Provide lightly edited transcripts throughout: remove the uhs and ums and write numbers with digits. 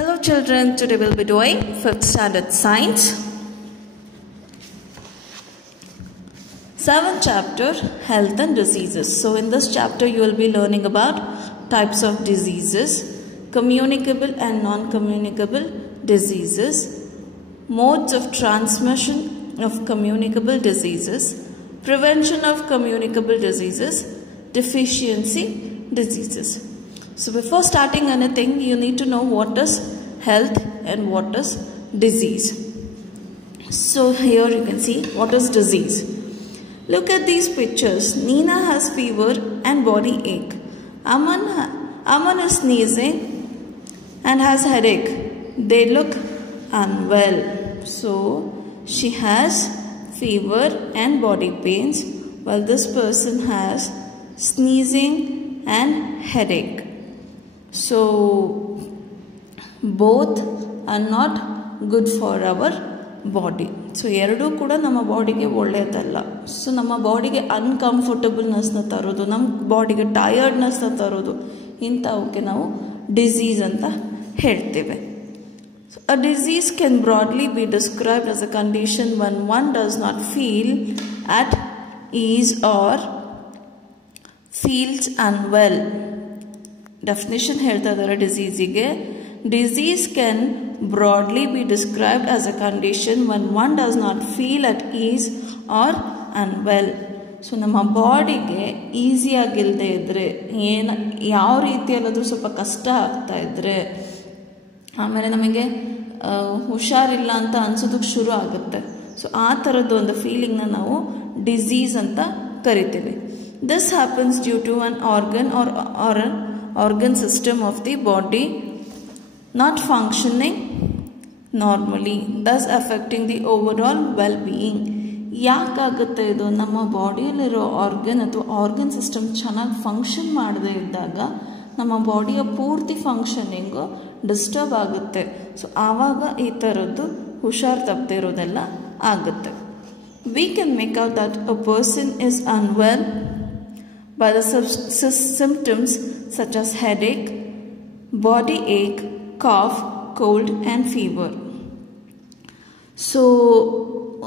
Hello children, today we'll be doing 5th standard science. 7th chapter, health and diseases. So in this chapter you will be learning about types of diseases, communicable and non-communicable diseases, modes of transmission of communicable diseases, prevention of communicable diseases, deficiency diseases. So before starting anything, you need to know what is health and what is disease. So here you can see what is disease. Look at these pictures. Nina has fever and body ache. Aman is sneezing and has headache. They look unwell. So she has fever and body pains while this person has sneezing and headache. So both are not good for our body. So ಎರಡೂ ಕೂಡ ನಮ್ಮ ಬಾಡಿಗೆ ಒಳ್ಳೆಯದಲ್ಲ. So ನಮ್ಮ ಬಾಡಿಗೆ ಅನ್ಕಂಫರ್ಟಬಲ್ನೆಸ್ನ ತರೋದು, ನಮ್ಮ ಬಾಡಿಗೆ ಟಯರ್ಡ್ನೆಸ್ನ ತರೋದು, ಇಂಥವಕ್ಕೆ ನಾವು ಡಿಸೀಸ್ ಅಂತ ಹೇಳ್ತೇವೆ. So a disease can broadly be described as a condition when one does not feel at ease or feels unwell. Definition ಹೇಳ್ತಾ ಇದ್ದಾರೆ ಡಿಸೀಸಿಗೆ. Disease can broadly be described as a condition when one does not feel at ease or unwell. So ನಮ್ಮ ಬಾಡಿಗೆ ಈಸಿಯಾಗಿಲ್ಲದೆ ಇದ್ದರೆ, ಯಾವ ರೀತಿಯಲ್ಲಾದರೂ ಸ್ವಲ್ಪ ಕಷ್ಟ ಆಗ್ತಾ ಇದ್ದರೆ, ಆಮೇಲೆ ನಮಗೆ ಹುಷಾರಿಲ್ಲ ಅಂತ ಅನ್ಸೋದಕ್ಕೆ ಶುರು ಆಗುತ್ತೆ. ಸೊ ಆ ಥರದ್ದು ಒಂದು ಫೀಲಿಂಗ್ನ ನಾವು ಡಿಸೀಸ್ ಅಂತ ಕರಿತೀವಿ. This happens due to an organ or an organ system of the body not functioning normally, thus affecting the overall well-being. ಯಾಕಾಗುತ್ತೆ ಇದು? ನಮ್ಮ ಬಾಡಿಯಲ್ಲಿರೋ ಆರ್ಗನ್ ಅಥವಾ ಆರ್ಗನ್ ಸಿಸ್ಟಮ್ ಚೆನ್ನಾಗಿ ಫಂಕ್ಷನ್ ಮಾಡದೇ ಇದ್ದಾಗ ನಮ್ಮ ಬಾಡಿಯ ಪೂರ್ತಿ ಫಂಕ್ಷನಿಂಗು ಡಿಸ್ಟರ್ಬ್ ಆಗುತ್ತೆ. ಸೊ ಆವಾಗ ಈ ಥರದ್ದು ಹುಷಾರು ತಪ್ಪದೇ ಇರೋದೆಲ್ಲ ಆಗುತ್ತೆ. We can make out that a person is unwell by the symptoms such as headache, body ache, cough, cold and fever. So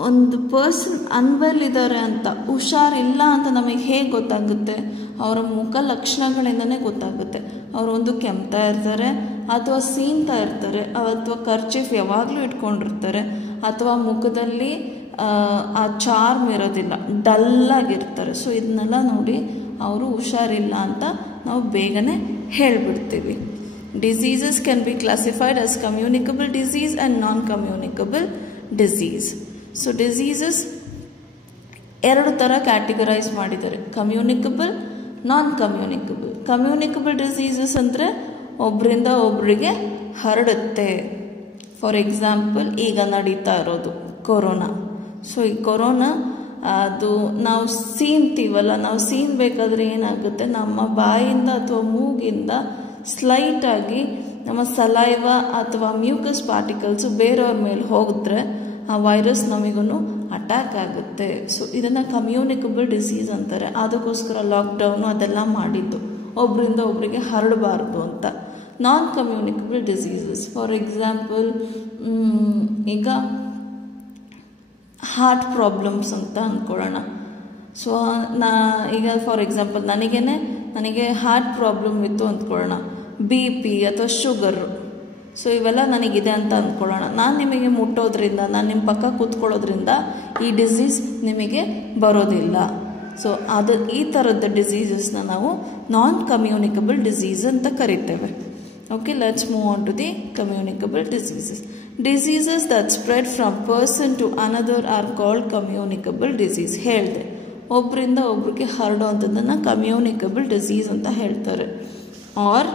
ಒಂದು ಪರ್ಸನ್ ಅನ್ವೆಲ್ ಇದ್ದಾರೆ ಅಂತ, ಹುಷಾರಿಲ್ಲ ಅಂತ ನಮಗೆ ಹೇಗೆ ಗೊತ್ತಾಗುತ್ತೆ? ಅವರ ಮುಖ ಲಕ್ಷಣಗಳಿಂದನೇ ಗೊತ್ತಾಗುತ್ತೆ. ಅವರು ಒಂದು ಕೆಮ್ತಾ ಇರ್ತಾರೆ, ಅಥವಾ ಸೀನ್ತಾ ಇರ್ತಾರೆ, ಅಥವಾ ಕರ್ಚೀಫ್ ಯಾವಾಗಲೂ ಇಟ್ಕೊಂಡಿರ್ತಾರೆ, ಅಥವಾ ಮುಖದಲ್ಲಿ ಆ ಚಾರ್ಮ್ ಇರೋದಿಲ್ಲ, ಡಲ್ಲಾಗಿರ್ತಾರೆ. ಸೊ ಇದನ್ನೆಲ್ಲ ನೋಡಿ ಅವರು ಹುಷಾರಿಲ್ಲ ಅಂತ ನಾವು ಬೇಗನೆ ಹೇಳಿಬಿಡ್ತೀವಿ. Diseases can be classified as communicable disease and non-communicable disease. So diseases ಎರಡು ಥರ ಕ್ಯಾಟಗರೈಸ್ ಮಾಡಿದ್ದಾರೆ, ಕಮ್ಯುನಿಕಬಲ್, ನಾನ್ ಕಮ್ಯುನಿಕಬಲ್. ಕಮ್ಯುನಿಕಬಲ್ ಡಿಸೀಸಸ್ ಅಂದರೆ ಒಬ್ಬರಿಂದ ಒಬ್ಬರಿಗೆ ಹರಡುತ್ತೆ. ಫಾರ್ ಎಕ್ಸಾಂಪಲ್ ಈಗ ನಡೀತಾ ಇರೋದು ಕೊರೋನಾ. ಸೊ ಈ ಕೊರೋನಾ ಅದು ನಾವು ಸೀನ್ತೀವಲ್ಲ, ನಾವು ಸೀನ್ಬೇಕಾದ್ರೆ ಏನಾಗುತ್ತೆ, ನಮ್ಮ ಬಾಯಿಂದ ಅಥವಾ ಮೂಗಿಂದ ಸ್ಲೈಟಾಗಿ ನಮ್ಮ ಸಲೈವ ಅಥವಾ ಮ್ಯೂಕಸ್ ಪಾರ್ಟಿಕಲ್ಸು ಬೇರೆಯವ್ರ ಮೇಲೆ ಹೋಗಿದ್ರೆ ಆ ವೈರಸ್ ನಮಗೂ ಅಟ್ಯಾಕ್ ಆಗುತ್ತೆ. ಸೊ ಇದನ್ನು ಕಮ್ಯುನಿಕಬಲ್ ಡಿಸೀಸ್ ಅಂತಾರೆ. ಅದಕ್ಕೋಸ್ಕರ ಲಾಕ್ಡೌನು ಅದೆಲ್ಲ ಮಾಡಿದ್ದು, ಒಬ್ಬರಿಂದ ಒಬ್ಬರಿಗೆ ಹರಡಬಾರ್ದು ಅಂತ. ನಾನ್ ಕಮ್ಯುನಿಕಬಲ್ ಡಿಸೀಸಸ್, ಫಾರ್ ಎಕ್ಸಾಂಪಲ್ ಈಗ ಹಾರ್ಟ್ ಪ್ರಾಬ್ಲಮ್ಸ್ ಅಂತ ಅಂದ್ಕೊಳ್ಳೋಣ. ಸೊ ಈಗ ಫಾರ್ ಎಕ್ಸಾಂಪಲ್ ನನಗೆ ಹಾರ್ಟ್ ಪ್ರಾಬ್ಲಮ್ ಇತ್ತು ಅಂದ್ಕೊಳ್ಳೋಣ, BP ಅಥವಾ ಶುಗರು. ಸೊ ಇವೆಲ್ಲ ನನಗಿದೆ ಅಂತ ಅಂದ್ಕೊಳ್ಳೋಣ. ನಾನು ನಿಮಗೆ ಮುಟ್ಟೋದ್ರಿಂದ, ನಾನು ನಿಮ್ಮ ಪಕ್ಕ ಕೂತ್ಕೊಳ್ಳೋದ್ರಿಂದ ಈ ಡಿಸೀಸ್ ನಿಮಗೆ ಬರೋದಿಲ್ಲ. ಸೊ ಈ ಥರದ ಡಿಸೀಸಸ್ನ ನಾವು ನಾನ್ ಕಮ್ಯುನಿಕಬಲ್ ಡಿಸೀಸ್ ಅಂತ ಕರಿತೇವೆ. Okay, let's move on to the communicable diseases. Diseases that spread from person to another are called communicable disease. ಹೇಳಿದೆ, ಒಬ್ಬರಿಂದ ಒಬ್ಬರಿಗೆ ಹರಡುವಂಥದ್ದನ್ನು ಕಮ್ಯುನಿಕಬಲ್ ಡಿಸೀಸ್ ಅಂತ ಹೇಳ್ತಾರೆ. Or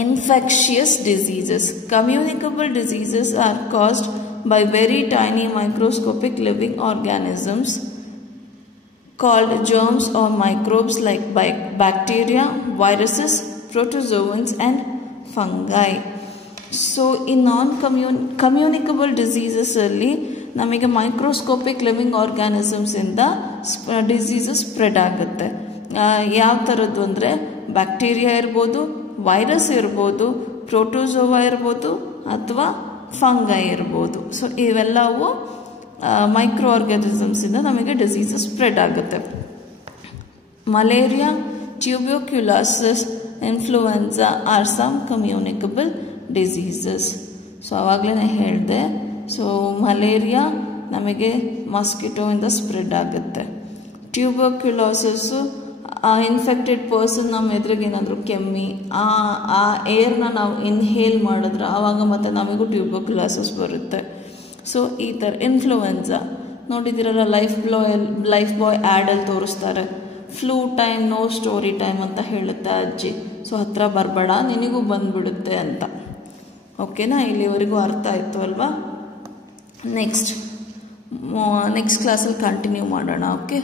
infectious diseases. Communicable diseases are caused by very tiny microscopic living organisms called germs or microbes like bacteria, viruses, protozoans and fungi. So in non-communicable diseases ಅಲ್ಲಿ ನಮಗೆ microscopic living organisms ಇಂದ diseases spread ಆಗುತ್ತೆ. ಯಾವ ಥರದ್ದು ಅಂದರೆ bacteria ಇರ್ಬೋದು, virus ಇರ್ಬೋದು, protozoa ಇರ್ಬೋದು ಅಥವಾ ಫಂಗೈ ಇರ್ಬೋದು. ಸೊ ಇವೆಲ್ಲವೂ ಮೈಕ್ರೋ ಆರ್ಗಾನಿಸಮ್ಸಿಂದ ನಮಗೆ ಡಿಸೀಸಸ್ ಸ್ಪ್ರೆಡ್ ಆಗುತ್ತೆ. Malaria, tuberculosis, influenza are some communicable diseases. So ಆವಾಗಲೇ ಹೇಳಿದೆ, ಸೊ ಮಲೇರಿಯಾ ನಮಗೆ ಮಾಸ್ಕಿಟೋಯಿಂದ ಸ್ಪ್ರೆಡ್ ಆಗುತ್ತೆ. ಟ್ಯೂಬರ್ಕ್ಯುಲೋಸಿಸ್ಸು ಇನ್ಫೆಕ್ಟೆಡ್ ಪರ್ಸನ್ ನಮ್ಮ ಎದುರಿಗೆ ಏನಾದರೂ ಕೆಮ್ಮಿ ಆ ಏರ್ನ ನಾವು ಇನ್ಹೇಲ್ ಮಾಡಿದ್ರೆ ಆವಾಗ ಮತ್ತೆ ನಮಗೂ ಟ್ಯೂಬರ್ಕ್ಯುಲೋಸಿಸ್ ಬರುತ್ತೆ. ಸೊ ಈ ಥರ ಇನ್ಫ್ಲೂಯೆನ್ಸಾ ನೋಡಿದಿರಲ್ಲ, ಲೈಫ್ ಬಾಯ್ ಆ್ಯಡಲ್ಲಿ ತೋರಿಸ್ತಾರೆ, flu time no story time ಅಂತ ಹೇಳುತ್ತೆ ಅಜ್ಜಿ. ಸೊ ಹತ್ರ ಬರಬೇಡ, ನಿನಗೂ ಬಂದ್ಬಿಡುತ್ತೆ ಅಂತ. ಓಕೆನಾ, ಇಲ್ಲಿವರೆಗೂ ಅರ್ಥ ಆಯಿತು ಅಲ್ವಾ? ನೆಕ್ಸ್ಟ್ ಕ್ಲಾಸಲ್ಲಿ ಕಂಟಿನ್ಯೂ ಮಾಡೋಣ. ಓಕೆ.